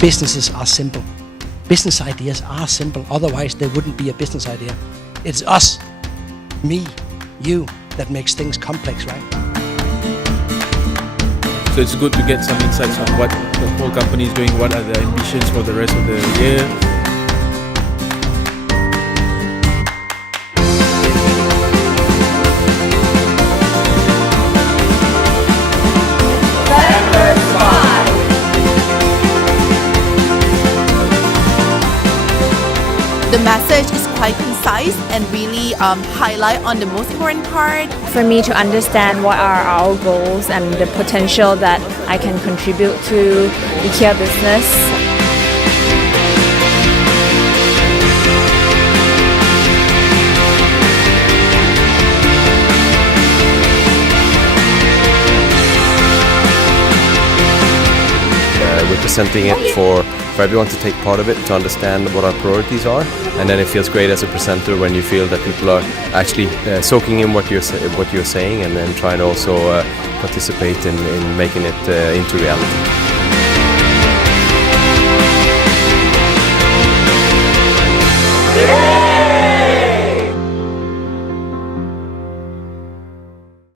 businesses are simple. Business ideas are simple, otherwise they wouldn't be a business idea. It's us, me, you, that makes things complex, right? So it's good to get some insights on what the whole company is doing, what are the ambitions for the rest of the year. The message is quite concise and really highlight on the most important part. For me to understand what are our goals and the potential that I can contribute to IKEA business. We're presenting it for everyone to take part of it, to understand what our priorities are, and then it feels great as a presenter when you feel that people are actually soaking in what you're saying, and then trying to also participate in making it into reality.